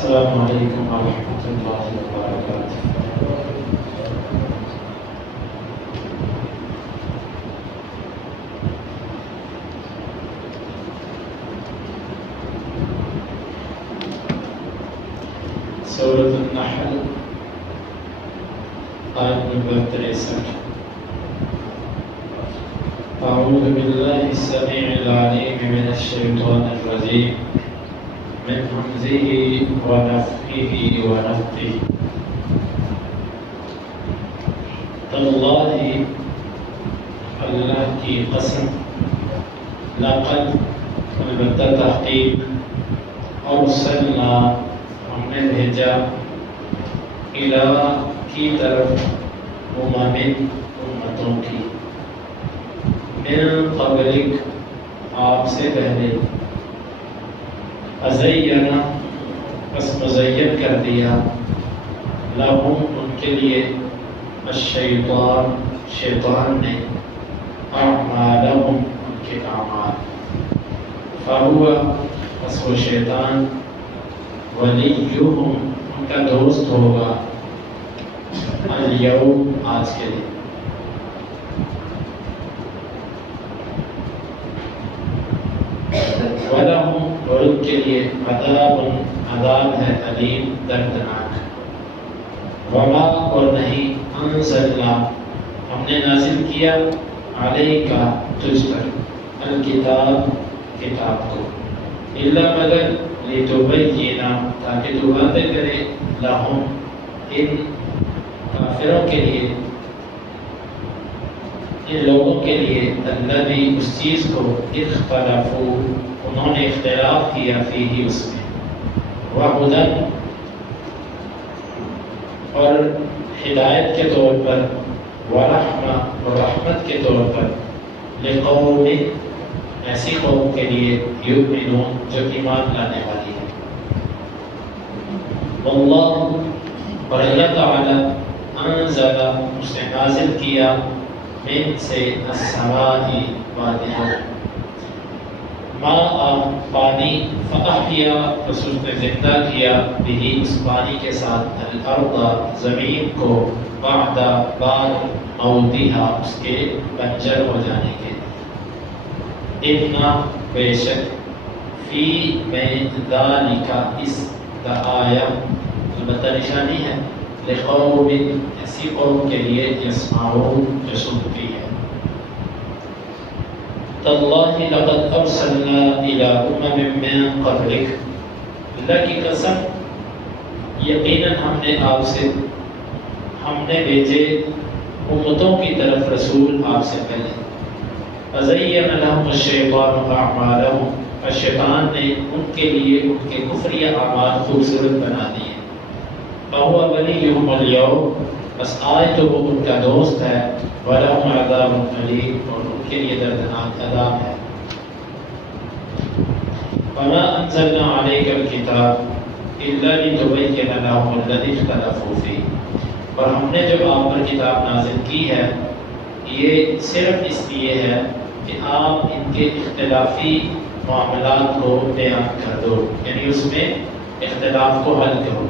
السلام علیکم ورحمۃ اللہ وبرکاتہ۔ سورۃ النحل آیت نمبر 63۔ اعوذ باللہ السمیع العلیم من الشیطان الرجیم من حمزه ونفخه ونفثه۔ تاللہ اللہ کی قسم، لقد البتہ تحقیق، ارسلنا ہم نے بھیجا، الی کی طرف، امتوں کی، من قبلک آپ سے پہلے، ازینا بس مزین کر دیا، لہم ان کے لیے، الشیطان شیطان نے، اعمالہم ان کے اعمال، فہو بس وہ شیطان، ولیہم ان کا دوست ہوگا، الیوم آج کے دن، وَلَهُمْ اور ان کے لیے عذاب ہے علیم دردناک، وما اور نہیں، انزلنا ہم نے نازل کیا، علیکا تجھ پر، الکتاب کتاب کو، الا مگر لتبینا تاکہ تو واضح کرے، لہم ان کافروں کے لیے، ان لوگوں کے لیے، الذی اس چیز کو، اختلافو انہوں نے اختلاف کیا، فیہ اس میں، وہدی اور ہدایت کے طور پر، ورحمہ اور رحمت کے طور پر، لقوم ایسی قوم کے لیے، یؤمنون جو ایمان لانے والی ہے، واللہ اور اللہ تعالی، انزل اس نے نازل کیا، من سے السماء وادیاں، ماء پانی، فاحیا پس اس نے زندہ کیا، بھی اس پانی کے ساتھ، الارض زمین کو، بعد موتها اس کے بنجر ہو جانے کے، اتنا بے شک، فی میں ذالک اس آیا البتہ نشانی ہے، لقوم ایسی قوم کے لیے، یسمعون جو سنتی ہے، تاللہ لقد ارسلنا الی من قبلک اللہ کی قسم یقیناً ہم نے آپ سے، ہم نے بھیجے امتوں کی طرف رسول آپ سے پہلے، ازین لہم الشیطان اعمالہم الشیطان نے ان کے لیے ان کے کفری اعمال خوبصورت بنا دیے، فہو ولیہم الیوم بس آج تو وہ ان کا دوست ہے، وَلَهُمْ عَذَابٌ أَلِيمٌ اور ان کے لیے دردناک عذاب ہے، وَمَا أَنزَلْنَا عَلَيْكَ الْكِتَابَ إِلَّا لِتُبَيِّنَ لَهُمُ الَّذِي اخْتَلَفُوا فِيهِ اور ہم نے جو آپ پر کتاب نازل کی ہے یہ صرف اس لیے ہے کہ آپ ان کے اختلافی معاملات کو بیان کر دو، یعنی اس میں اختلاف کو حل کرو،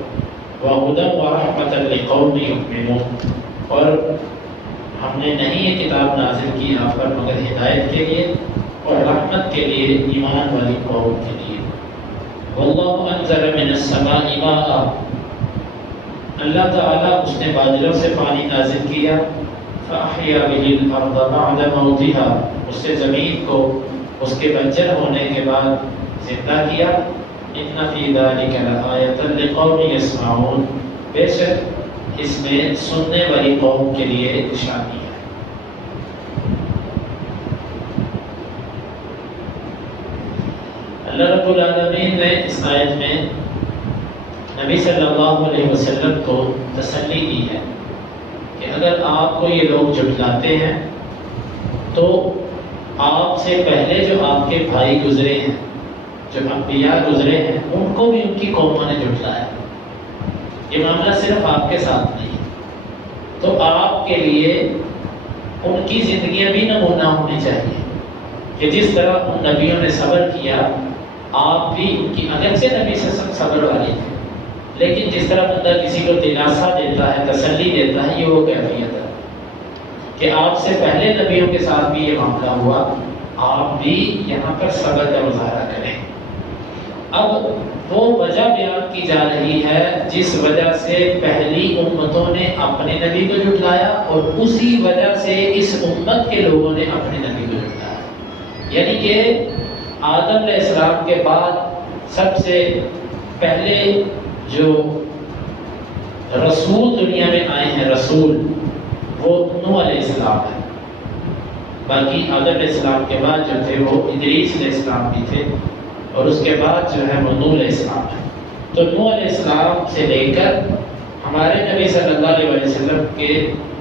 وَهُدًى وَرَحْمَةً لِقَوْمٍ يُؤْمِنُونَ اور ہم نے نہیں یہ کتاب نازل کی آپ پر مگر ہدایت کے لیے اور رحمت کے لیے، ایمان والی قوم کے لیے، وَاللَّهُ أَنزَلَ مِنَ السَّمَاءِ مَاءً اللہ تعالیٰ اس نے بادلوں سے پانی نازل کیا، فَأَحْيَا بِهِ الْأَرْضَ بَعْدَ مَوْتِهَا اس سے زمین کو اس کے بنجر ہونے کے بعد زندہ کیا، إِنَّ فِي ذَلِكَ لَآيَةً لِقَوْمٍ يَسْمَعُونَ بے شک اس میں سننے والی قوم کے لیے نشانی ہے۔ اللہ رب العالمین نے اس آیت میں نبی صلی اللہ علیہ وسلم کو تسلی دی ہے کہ اگر آپ کو یہ لوگ جھٹلاتے ہیں تو آپ سے پہلے جو آپ کے بھائی گزرے ہیں، جو انبیاء گزرے ہیں، ان کو بھی ان کی قوموں نے جھٹلایا، یہ معاملہ صرف آپ کے ساتھ نہیں ہے، تو آپ کے لیے ان کی زندگیاں بھی نمونہ ہونی چاہیے کہ جس طرح ان نبیوں نے صبر کیا، آپ بھی ان کی، اگرچہ نبی سے صبر والے تھے لیکن جس طرح بندہ کسی کو دلاسا دیتا ہے، تسلی دیتا ہے، یہ وہ کیفیت ہے کہ آپ سے پہلے نبیوں کے ساتھ بھی یہ معاملہ ہوا، آپ بھی یہاں پر صبر کا مظاہرہ کریں۔ اب وہ وجہ بیان کی جا رہی ہے جس وجہ سے پہلی امتوں نے اپنے نبی کو جھٹلایا، اور اسی وجہ سے اس امت کے لوگوں نے اپنے نبی کو جھٹلایا۔ یعنی کہ آدم علیہ السلام کے بعد سب سے پہلے جو رسول دنیا میں آئے ہیں، رسول، وہ نوح علیہ السلام ہے۔ باقی آدم علیہ السلام کے بعد جو تھے وہ ادریس علیہ السلام بھی تھے، اور اس کے بعد جو ہے وہ نوح علیہ السلام ہے۔ تو نوح علیہ السلام سے لے کر ہمارے نبی صلی اللہ علیہ وسلم کے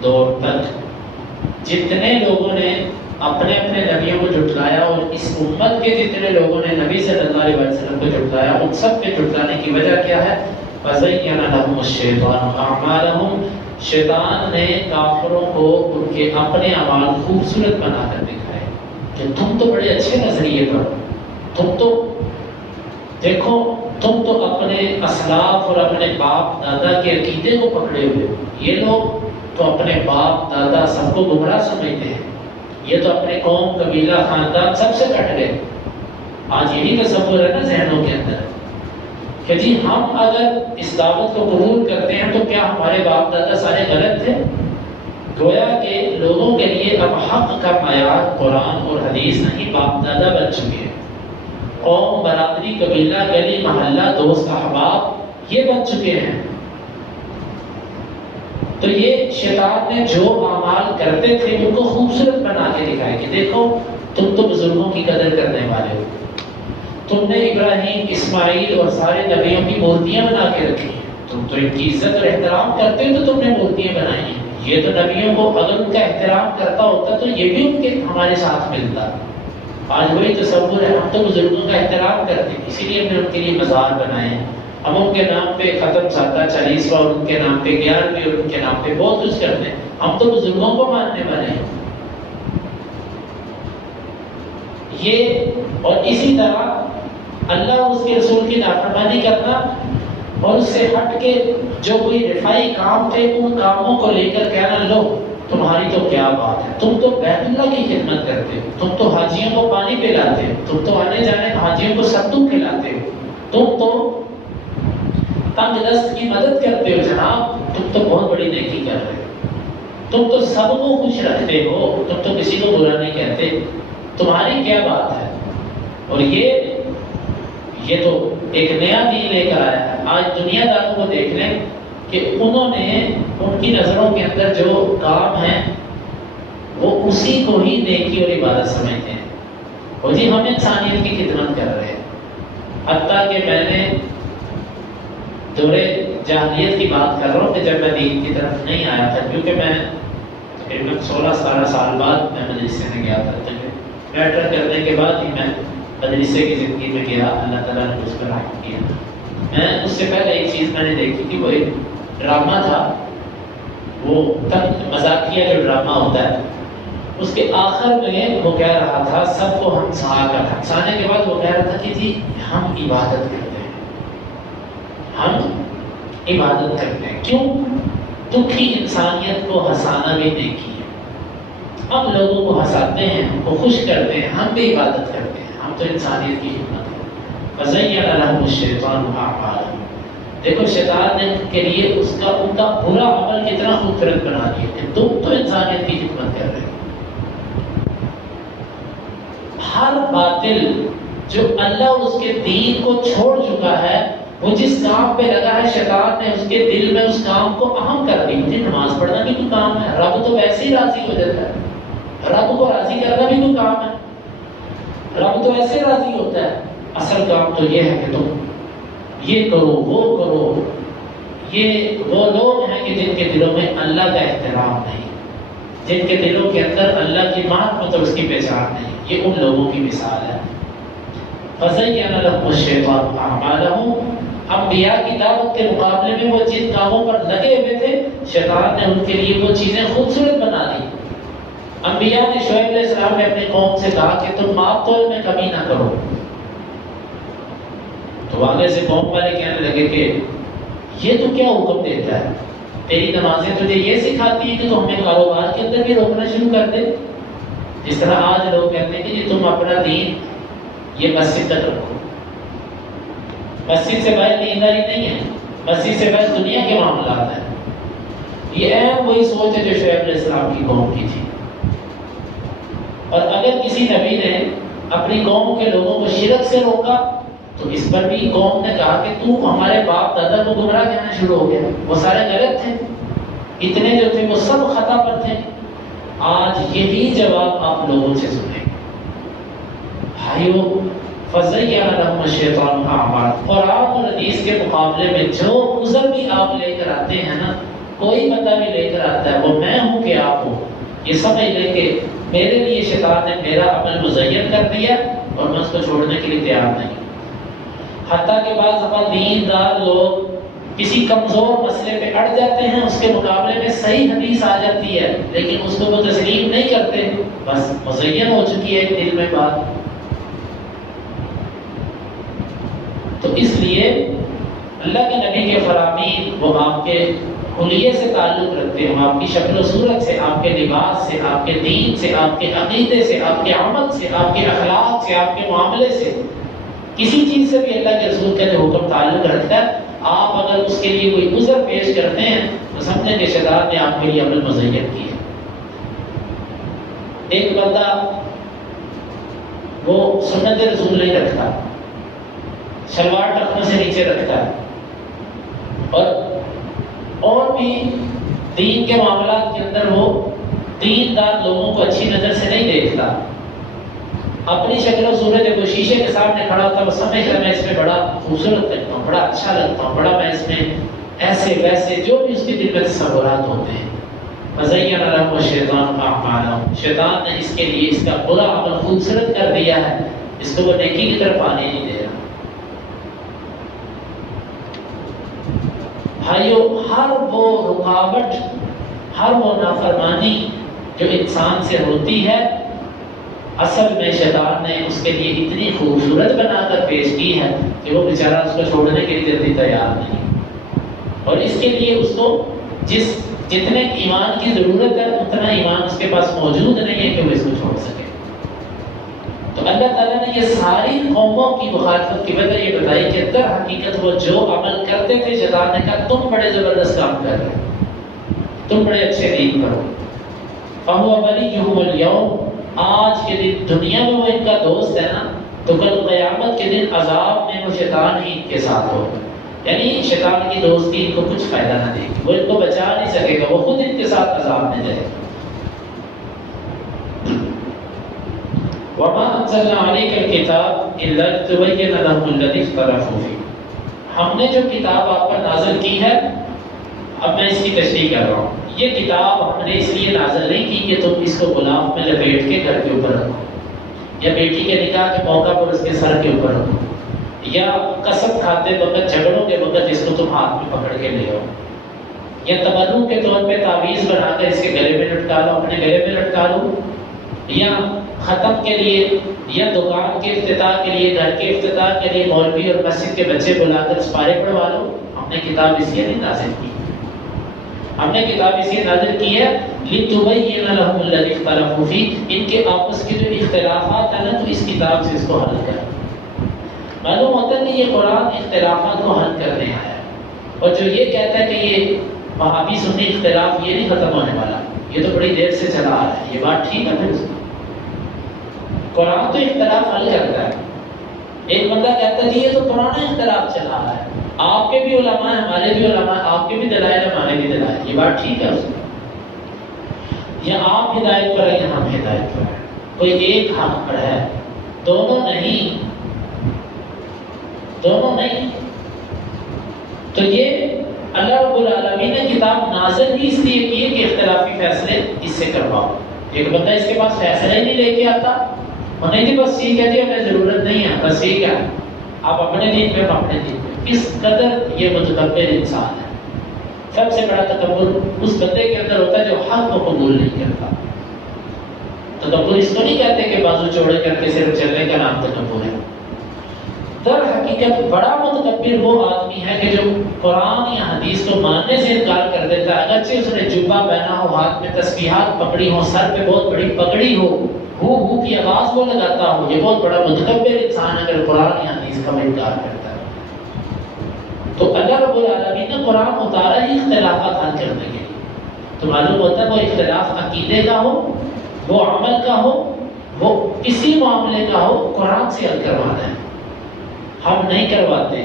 دور تک جتنے لوگوں نے اپنے اپنے نبیوں کو جھٹلایا، اور اس امت کے جتنے لوگوں نے نبی صلی اللہ علیہ وسلم کو جھٹلایا، ان سب کے جھٹلانے کی وجہ کیا ہے؟ فَزَيَّنَ لَهُمُ الشَّيْطَانُ أَعْمَالَهُمْ، شیطان نے کافروں کو ان کے اپنے اعمال خوبصورت بنا کر دکھائے کہ تم تو بڑے اچھے نظریے پر، تم تو دیکھو، تم تو اپنے اسلاف اور اپنے باپ دادا کے عقیدے کو پکڑے ہوئے، یہ لوگ تو اپنے باپ دادا سب کو گمراہ سمجھتے ہیں، یہ تو اپنے قوم، قبیلہ، خاندان سب سے کٹ گئے۔ آج یہی تصور ہے نا ذہنوں کے اندر کہ جی ہم اگر اس دعوت کو قبول کرتے ہیں تو کیا ہمارے باپ دادا سارے غلط تھے؟ گویا کہ لوگوں کے لیے اب حق کا معیار قرآن اور حدیث نہیں، باپ دادا بن چکے ہیں، قوم، برادری، قبیلہ، گلی محلہ، دوست احباب یہ بن چکے ہیں۔ تو یہ شیطان نے جو اعمال کرتے تھے ان کو خوبصورت بنا کے دکھائے کہ دیکھو تم تو بزرگوں کی قدر کرنے والے ہو، تم نے ابراہیم، اسماعیل اور سارے نبیوں کی مورتیاں بنا کے رکھی ہیں، تم تو ان کی عزت اور احترام کرتے ہو تو تم نے مورتیاں بنائی ہیں۔ یہ تو نبیوں کو اگر ان کا احترام کرتا ہوتا تو یہ بھی ان کے ہمارے ساتھ ملتا۔ آج وہی تصور ہے، ہم تو بزرگوں کا احترام کرتے ہیں، اسی لیے ہم نے ان کے لیے مزار بنائے ہیں، ہم ان کے نام پہ ختم سادہ 40واں اور ان کے نام پہ 11ویں اور ان کے نام پہ بہت کچھ کرتے ہیں، ہم تو بزرگوں کو ماننے والے ہیں۔ یہ اور اسی طرح اللہ اور اس کے رسول کی نافرمانی کرنا، اور اس سے ہٹ کے جو کوئی رفائی کام تھے ان کاموں کو لے کر کہنا لو تمہاری تو کیا بات ہے، تم تو بیت اللہ کی خدمت کرتے ہو، تم تو حاجیوں کو پانی پلاتے ہو، تم تو آنے جانے حاجیوں کو ستو کھلاتے ہو، تم تو تنگ دست کی مدد کرتے ہو، جناب تم تو بہت بڑی نیکی کر رہے ہو، تم تو سب کو خوش رکھتے ہو، تم تو کسی کو برا نہیں کہتے، تمہاری کیا بات ہے؟ اور یہ تو ایک نیا دین لے کر آیا ہے۔ آج دنیا داروں کو دیکھ لیں کہ انہوں نے ان کی نظروں کے اندر جو کام ہیں وہ اسی کو ہی نیکی اور عبادت سمجھتے ہیں، اور جی ہم انسانیت کی خدمت کر رہے ہیں۔ حتیٰ کہ میں نے دور جاہلیت کی بات کر رہا ہوں کہ جب میں دین کی طرف نہیں آیا تھا، کیونکہ میں تقریباً 16-17 سال بعد میں مدرسے میں گیا تھا، میٹر کرنے کے بعد ہی میں مدرسے کی زندگی میں گیا، اللہ تعالیٰ نے اس پر رحم کیا۔ میں اس سے پہلے ایک چیز میں نے دیکھی تھی، وہ ایک ڈرامہ تھا، وہ مذاقیہ جو ڈرامہ ہوتا ہے، اس کے آخر میں وہ کہہ رہا تھا سب کو ہنسا کر، ہنسانے کے بعد وہ کہہ رہا تھا کہ جی ہم عبادت کرتے ہیں، ہم عبادت کرتے ہیں۔ کیوں؟ دکھی انسانیت کو ہنسانا بھی نیکی ہے، ہم لوگوں کو ہنساتے ہیں، ہم کو خوش کرتے ہیں، ہم بھی عبادت کرتے ہیں، ہم تو انسانیت کی خدمت ہے۔ فَزَيَّنَ لَهُمُ الشَّيْطَانُ أَعْمَالَهُمْ، دیکھو شیطان نے کے لیے ان کا برا عمل کتنا خوبصورت بنا دیا کہ تم تو انسانیت کی خدمت کر رہے ہو۔ ہر باطل جو اللہ اور اس کے دین کو چھوڑ چکا ہے، وہ جس کام پہ لگا ہے، شیطان نے اس کے دل میں اس کام کو اہم کر دی۔ مجھے نماز پڑھنا بھی کوئی کام ہے، رب تو ویسے ہی راضی ہو جاتا ہے، رب کو راضی کرنا بھی کوئی کام ہے، رب تو ایسے راضی ہوتا ہے۔ اصل کام تو یہ ہے کہ تم یہ کرو، وہ کرو۔ یہ وہ لوگ ہیں کہ جن کے دلوں میں اللہ کا احترام نہیں، جن کے دلوں کے اندر اللہ کی محبت اور اس کی پہچان نہیں، یہ ان لوگوں کی مثال ہے۔ فَزَيَّنَ لَهُمُ الشَّيْطَانُ أَعْمَالَهُمْ، انبیاء کی دعوت کے مقابلے میں وہ جن کاموں پر لگے ہوئے تھے، شیطان نے ان کے لیے وہ چیزیں خوبصورت بنا دی۔ انبیاء نے شعیب علیہ السلام نے اپنی قوم سے کہا کہ تم ماپ تول میں کمی نہ کرو، تو آگے سے قوم والے کہنے لگے کہ یہ تو کیا حکم دیتا ہے؟ تیری نمازیں تجھے یہ سکھاتی ہیں کہ تو ہمیں کاروبار کے اندر بھی روکنا شروع کر دے. جس طرح آج لوگ کہتے ہیں کہ جی تم اپنا دین یہ مسجد تک رکھو. مسجد سے باہر دینداری نہیں ہے، مسجد سے باہر دنیا کے معاملات ہیں. یہ اہم وہی سوچ ہے جو شعیب علیہ السلام کی قوم کی تھی. اور اگر کسی نبی نے اپنی قوم کے لوگوں کو شرک سے روکا تو اس پر بھی قوم نے کہا کہ تو ہمارے باپ دادا کو گمراہ کہنا شروع ہو گیا، وہ سارے غلط تھے، اتنے جو تھے وہ سب خطا پر تھے. آج یہی جواب آپ لوگوں سے سنیں. بھائیو، فَزَيَّنَ لَهُمُ الشَّيْطَانُ أَعْمَالَهُمْ. قرآن اور حدیث کے مقابلے میں جو عذر بھی آپ لے کر آتے ہیں نا، کوئی بندہ بھی لے کر آتا ہے وہ میں ہوں کہ آپ ہوں، یہ سمجھ لیں کہ میرے لیے شیطان نے میرا عمل مزین کر دیا اور میں اس کو چھوڑنے کے لیے تیار نہیں. حتیٰ کہ بعض دفعہ دیندار لوگ کسی کمزور مسئلے پہ اڑ جاتے ہیں، اس کے مقابلے میں صحیح حدیث آ جاتی ہے لیکن اس کو وہ تسلیم نہیں کرتے، بس مزین ہو چکی ہے دل میں بات. تو اس لیے اللہ کے نبی کے فرامین وہ آپ کے حلیے سے تعلق رکھتے ہیں، آپ کی شکل و صورت سے، آپ کے لباس سے، آپ کے دین سے، آپ کے عقیدے سے، آپ کے عمل سے، آپ کے اخلاق سے، آپ کے معاملے سے. کسی چیز سے بھی اللہ کے رسول کا جو حکم تعلق رکھتا ہے، آپ اگر اس کے لیے کوئی عذر پیش کرتے ہیں تو سمجھیں کہ شیطان نے آپ کے لیے عمل مزین کیا. ایک بندہ وہ سنت رسول نہیں رکھتا، شلوار ٹخنے سے نیچے رکھتا ہے اور بھی دین کے معاملات کے اندر وہ دیندار لوگوں کو اچھی نظر سے نہیں دیکھتا. اپنی شکل و صورت کو شیشے کے سامنے کھڑا ہوتا ہے، وہ سمجھتا ہے میں اس میں بڑا خوبصورت لگتا ہوں، بڑا اچھا لگتا ہوں، بڑا میں اس میں ایسے ویسے جو بھی اس کے دل میں تصورات ہوتے ہیں. فَزَيَّنَ لَهُمُ الشَّيْطَانُ أَعْمَالَهُمْ. شیطان نے اس کے لیے اس کا برا عمل خوبصورت کر دیا ہے، اس کو وہ نیکی کی طرف آنے نہیں دے رہا. بھائیو، ہر وہ رکاوٹ، ہر وہ نافرمانی جو انسان سے ہوتی ہے، اصل میں شیطان نے اس کے لیے اتنی خوبصورت بنا کر پیش کی ہے کہ وہ بیچارہ اس کو چھوڑنے کے لیے جلدی تیار نہیں. اور اس کے لیے اس کو جتنے ایمان کی ضرورت ہے اتنا ایمان اس کے پاس موجود نہیں ہے کہ وہ اس کو چھوڑ سکے. تو اللہ تعالیٰ نے یہ ساری قوموں کی مخالفت کی وجہ یہ بتائی کہ در حقیقت وہ جو عمل کرتے تھے، شیطان نے کہا تم بڑے زبردست کام کر رہے ہو، تم بڑے اچھے دین پر ہو. فَهُوَ وَلِيُّهُمُ الْيَوْمَ. آج کے دن دنیا میں وہ ان کا دوست ہے نا، تو کل قیامت کے دن عذاب میں وہ شیطان ہی ان کے ساتھ ہوگا. یعنی شیطان کی دوستی ان کو کچھ فائدہ نہ دے گی، وہ ان کو بچا نہیں سکے گا، وہ خود ان کے ساتھ عذاب میں جائے گا. وَمَا أَنزَلْنَا عَلَيْكَ الْكِتَابَ إِلَّا لِتُبَيِّنَ لَهُمُ الَّذِي اخْتَلَفُوا فِيهِ. ہم نے جو کتاب آپ پر نازل کی ہے، اب میں اس کی تشریح کر رہا ہوں. یہ کتاب ہم نے اس لیے نازل نہیں کی کہ تم اس کو غلاف میں لپیٹ کے گھر کے اوپر رکھو، یا بیٹی کے نکاح کے موقع پر اس کے سر کے اوپر رکھو، یا قسم کھاتے وقت، جھگڑوں کے وقت اس کو تم ہاتھ میں پکڑ کے لے آؤ، یا تبرک کے طور پہ تعویذ بنا کر اس کے گلے میں لٹکا لو، اپنے گلے میں لٹکا لو، یا ختم کے لیے یا دکان کے افتتاح کے لیے، گھر کے افتتاح کے لیے مولوی اور مسجد کے بچے بلا کر سپارے پڑھوا لو. ہم نے کتاب اس لیے نہیں نازل کی. ہم نے کتاب اس لیے نازل کی ہے لِتُبَيِّنَ لَهُمُ الَّذِي اخْتَلَفُوا فِيهِ. ان کے آپس کے جو اختلافات ہیں نا، تو اس کتاب سے اس کو حل کر. معلوم ہوتا ہے کہ یہ قرآن اختلافات کو حل کرنے آیا ہے. اور جو یہ کہتا ہے کہ یہ وہابی سنی اختلاف یہ نہیں ختم ہونے والا، یہ تو بڑی دیر سے چلا آ رہا ہے، یہ بات ٹھیک ہے. پھر قرآن تو اختلاف حل کرتا ہے. ایک بندہ کہتا ہے کہ یہ تو پرانا اختلاف چلا آ رہا ہے، آپ کے بھی علماء ہیں، ہمارے بھی علماء ہیں، آپ کے بھی دلائل ہمارے بھی دلائل، یہ بات ٹھیک ہے. اس میں یا آپ ہدایت پر ہیں، ہم ہدایت پر ہیں، کوئی ایک حق پر ہے، دونوں نہیں. تو یہ اللہ رب العالمین نے کتاب نازل ہی اس لیے کی ہے کہ اختلافی فیصلے اس سے کرواؤ. ایک بندہ اس کے پاس فیصلہ ہی نہیں لے کے آتا، اور نہیں جی بس ٹھیک ہے جی ہمیں ضرورت نہیں ہے، بس ٹھیک ہے آپ اپنے دین پہ، ہم اپنے دین پہ. کس قدر یہ متکبر انسان ہے. سب سے بڑا تکبر اس بندے کے اندر ہوتا ہے جو حق کو قبول نہیں کرتا. تکبر اس کو نہیں کہتے کہ بازو چوڑے کر کے صرف چلنے کا نام تکبر ہے. در حقیقت بڑا متکبر وہ آدمی ہے کہ جو قرآن یا حدیث کو ماننے سے انکار کر دیتا ہے، اگرچہ اس نے جبہ پہنا ہو، ہاتھ میں تسبیحات پکڑی ہو، سر پہ بہت بڑی پگڑی ہو کی آواز وہ لگاتا ہو، یہ بہت بڑا متکبر انسان اگر قرآن یا حدیث کا انکار کرتا ہے۔ تو اللہ رب العالمین نے قرآن اتارا ہی اختلافات حل کرنے کے لیے۔ تو معلوم ہوتا ہے وہ اختلاف عقیدے کا ہو، وہ عمل کا ہو، وہ کسی معاملے کا ہو، قرآن سے حل کروانا ہے، ہم نہیں کرواتے۔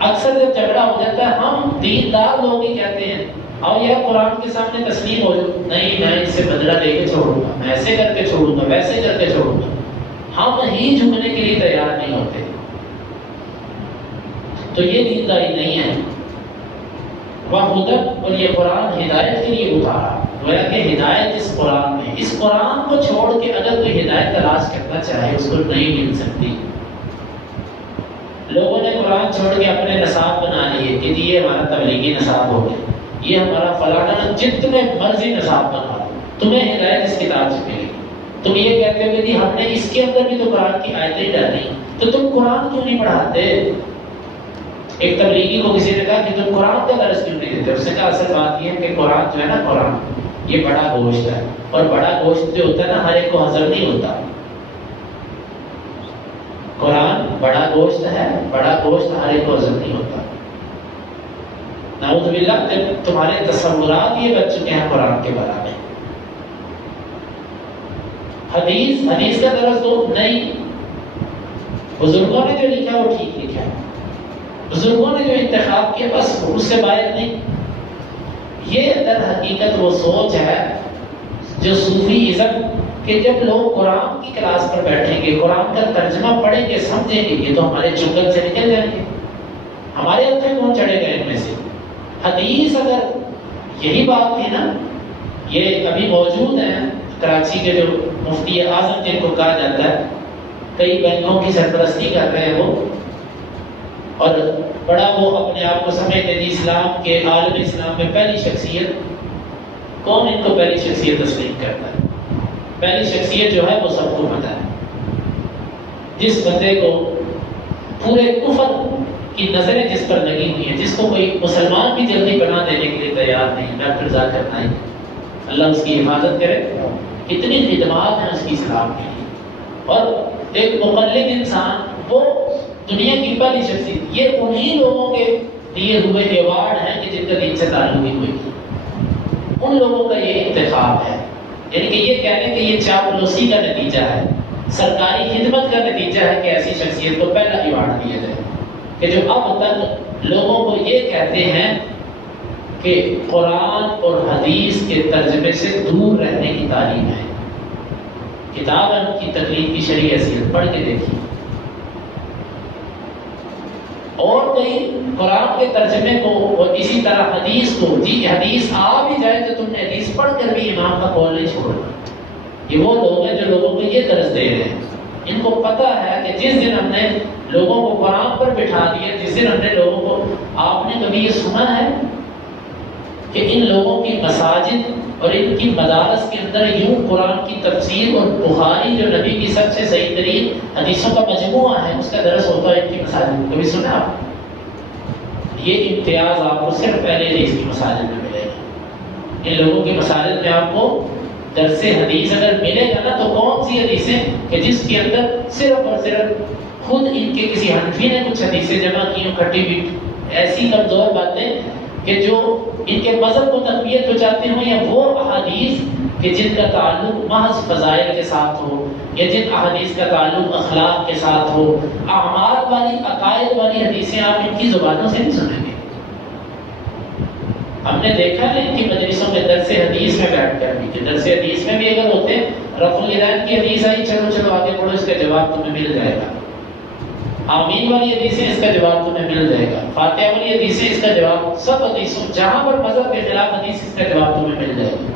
اکثر جب جھگڑا ہو جاتا ہے ہم دیندار لوگ ہی کہتے ہیں اور یہ قرآن کے سامنے تسلیم ہو جاؤ، نہیں میں اس سے بدلہ لے کے چھوڑوں گا، میں ایسے کر کے چھوڑوں گا، ویسے کر کے چھوڑوں گا، ہم ہی جھکنے کے لیے تیار نہیں ہوتے۔ تو یہ دینداری نہیں ہے۔ وَهُدًى، اور یہ قرآن ہدایت کے لیے اتارا، گویا کہ ہدایت اس قرآن میں، اس قرآن کو چھوڑ کے اگر کوئی ہدایت تلاش کرنا چاہے اس کو نہیں مل سکتی۔ لوگوں نے قرآن چھوڑ کے اپنے نصاب بنا لیے کہ یہ ہمارا تبلیغی نصاب ہو گیا، یہ ہمارا فلانا، جتنے مرضی نصاب بنا لو، تمہیں ہدایت اس کتاب سے ملے گی۔ تم یہ کہتے ہو کہ ہم نے اس کے اندر بھی تو قرآن کی آیتیں ڈالی، تو تم قرآن کیوں نہیں پڑھاتے؟ ایک تبلیغی کو کسی نے کہا کہ تم قرآن کا درس کیوں نہیں دیتے؟ اس نے کہا اصل بات یہ ہے کہ قرآن جو ہے نا، قرآن یہ بڑا گوشت ہے، اور بڑا گوشت جو ہوتا ہے نا ہر ایک کو ہضم نہیں ہوتا۔ قرآن بڑا گوشت ہے، بڑا گوشت ہر ایک کو ہضم نہیں ہوتا۔ نعوذ باللہ، جب تمہارے تصورات یہ بن چکے ہیں قرآن کے بارے میں، حدیث کا درس تو نہیں، بزرگوں نے جو لکھا وہ ٹھیک لکھا ہے، بزرگوں نے جو انتخاب کیا بس اس سے باہر نہیں۔ یہ در حقیقت وہ سوچ ہے جو صوفی ازم، کہ جب لوگ قرآن کی کلاس پر بیٹھیں گے، قرآن کا ترجمہ پڑھیں گے، سمجھیں گے، یہ تو ہمارے چنگل سے نکل جائیں گے، ہمارے ہاتھ میں کون چڑھے گا ان میں سے؟ حدیث اگر یہی بات تھی نا، یہ ابھی موجود ہیں کراچی کے جو مفتی اعظم جن کو کہا جاتا ہے، کئی بینکوں کی سرپرستی کر رہے ہیں وہ، اور بڑا وہ اپنے آپ کو سمجھتے ہیں اسلام کے عالم اسلام میں پہلی شخصیت۔ کون ان کو پہلی شخصیت تسلیم کرتا ہے؟ پہلی شخصیت جو ہے وہ سب کو پتہ ہے، جس بندے کو پورے کفر کی نظریں جس پر لگی ہوئی ہیں، جس کو کوئی مسلمان بھی جلدی بنا دینے کے لیے تیار نہیں، ڈاکٹر ذاکر نائک، اللہ اس کی حفاظت کرے، کتنی خدمات ہیں اس کی اسلام کے لیے، اور ایک مقلد انسان، وہ دنیا کی پہلی شخصیت، یہ انہی لوگوں کے دیے ہوئے ایوارڈ ہیں کہ جن کا دین سے تعلق ہی ہوئی، ان لوگوں کا یہ انتخاب ہے، یعنی کہ یہ کہنے کہ یہ چاپلوسی کا نتیجہ ہے، سرکاری خدمت کا نتیجہ ہے کہ ایسی شخصیت کو پہلا ایوارڈ دیا جائے، کہ جو اب تک لوگوں کو یہ کہتے ہیں کہ قرآن اور حدیث کے ترجمے سے دور رہنے کی تعلیم ہے۔ کتاب کی تقلید کی شرعی حیثیت پڑھ کے دیکھیے، اور کئی قرآن کے ترجمے کو اور اسی طرح حدیث کو، جی حدیث آ بھی جائے تو تم نے حدیث پڑھ کر بھی امام کا قول نہیں چھوڑنا۔ یہ وہ لوگ ہیں جو لوگوں کو یہ درس دے رہے ہیں، ان کو پتہ ہے کہ جس دن ہم نے لوگوں کو قرآن پر بٹھا دیا، جس دن ہم نے لوگوں کو، آپ نے کبھی یہ سنا ہے کہ ان لوگوں کی مساجد اور ان کی مدارس کے اندر یوں قرآن کی تفسیر اور بخاری جو نبی کی سب سے صحیح ترین حدیثوں کا مجموعہ ہے اس کا درس ہوتا ہے ان کی مساجد؟ کبھی سنا آپ؟ یہ امتیاز آپ کو صرف پہلے حدیث کی مساجد میں ملے گا۔ ان لوگوں کی مساجد میں آپ کو درس حدیث اگر ملے گا نا، تو کون سی حدیثیں کہ جس کے اندر صرف اور صرف خود ان کے کسی حنفی نے کچھ حدیثیں جمع کی ہوں، کھٹی ہوئی ایسی کمزور باتیں کہ جو ان کے مذہب کو تقویت پہنچاتے ہوں، یا وہ احادیث کہ جن کا تعلق محض فضائل کے ساتھ ہو، یا جن احادیث کا تعلق اخلاق کے ساتھ ہو، اعمال والی، عقائد والی حدیثیں آپ ان کی زبانوں سے نہیں سنیں گے۔ ہم نے دیکھا ہے ان کی مجلسوں میں درس حدیث میں بیٹھ کر بھی، کہ درس حدیث میں بھی اگر ہوتے رفع الیدین کی حدیث آئی، چلو چلو آگے بڑھو، اس کا جواب تمہیں مل جائے گا، آمین والی حدیثیں اس کا جواب تمہیں مل جائے گا، فاتحہ والی حدیثیں اس کا جواب، سب حدیثوں جہاں پر مذہب کے خلاف حدیث اس کا جواب تمہیں مل جائے گا۔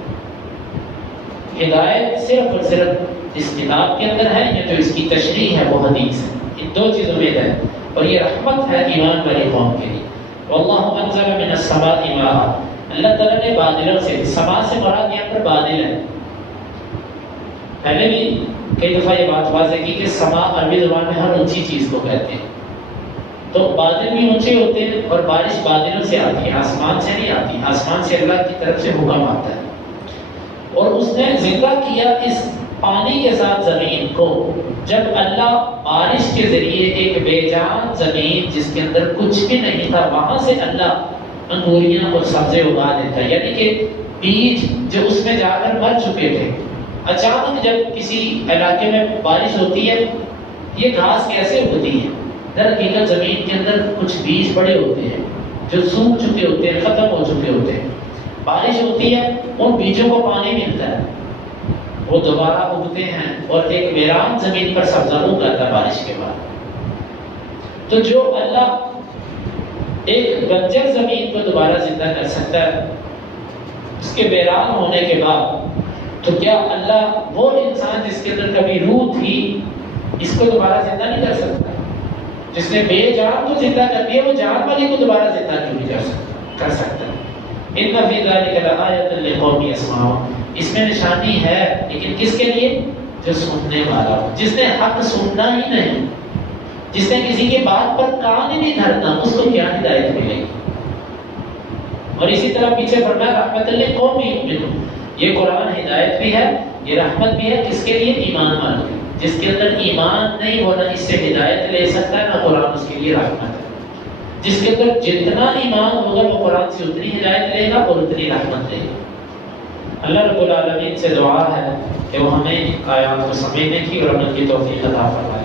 ہدایت صرف اور صرف اس کتاب کے اندر ہے، یا جو اس کی تشریح ہے وہ حدیث ہے، ان دو چیزوں میں ہے، اور یہ رحمت ہے ایمان والی قوم کے لیے۔ واللہ انزل من السماء ماء، اللہ تعالیٰ نے بادلوں سے، سما سے مراد یہاں پر بادل ہے۔ پہلے بھی کئی دفعہ یہ بات واضح کی کہ سما عربی زبان میں ہر اونچی چیز کو کہتے ہیں، تو بادل بھی اونچے ہوتے ہیں اور بارش بادلوں سے آتی ہے، آسمان سے نہیں آتی، آسمان سے اللہ کی طرف سے حکم آتا ہے۔ اور اس نے ذکر کیا اس پانی کے ساتھ زمین کو، جب اللہ بارش کے ذریعے ایک بے جان زمین جس کے اندر کچھ بھی نہیں تھا وہاں سے اللہ انگوریاں اور سبزے اگا دیتا ہے، یعنی کہ بیج جو اس میں جا کر مر چکے تھے، اچانک جب کسی علاقے میں بارش ہوتی ہے، یہ گھاس کیسے اگتی ہے؟ در حقیقت زمین کے اندر کچھ بیج پڑے ہوتے ہیں جو سوکھ چکے ہوتے ہیں، ختم ہو چکے ہوتے ہیں، بارش ہوتی ہے ان بیجوں کو پانی ملتا ہے، وہ دوبارہ اگتے ہیں اور ایک ویران زمین پر سبزہ اگاتا ہے بارش کے بعد۔ تو جو اللہ ایک بنجر زمین کو دوبارہ زندہ کر سکتا ہے اس کے ویران ہونے کے بعد، تو کیا اللہ وہ انسان جس کے اندر کبھی روح تھی اس کو دوبارہ زندہ نہیں کر سکتا؟ جس نے بے جان کو زندہ کر دیا وہ جان والی کو دوبارہ زندہ کیوں نہیں کر سکتا؟ ان فی ذلک لآیۃ لقوم یسمعون، اس میں نشانی ہے لیکن کس کے لیے؟ جو سننے والا ہو، جس نے حق سننا ہی نہیں، جس نے کسی کی بات پر کان ہی نہیں دھرنا، اس کو کیا ہدایت ملے گی؟ اور اسی طرح پیچھے فرمایا رحمت لقوم یؤمنون، یہ قرآن ہدایت بھی ہے، یہ رحمت بھی ہے، کس کے لیے؟ ایمان والوں، جس کے اندر ایمان نہیں وہ نہ اس سے ہدایت لے سکتا ہے، نہ قرآن اس کے لیے رحمت ہے۔ جس کے اندر جتنا ایمان ہوگا وہ قرآن سے اتنی ہدایت لے گا اور اتنی رحمت لے گا۔ اللہ رب العالمین سے دعا ہے کہ وہ ہمیں آیات کو سمجھنے کی اور عمل کی توفیق عطا فرمائے۔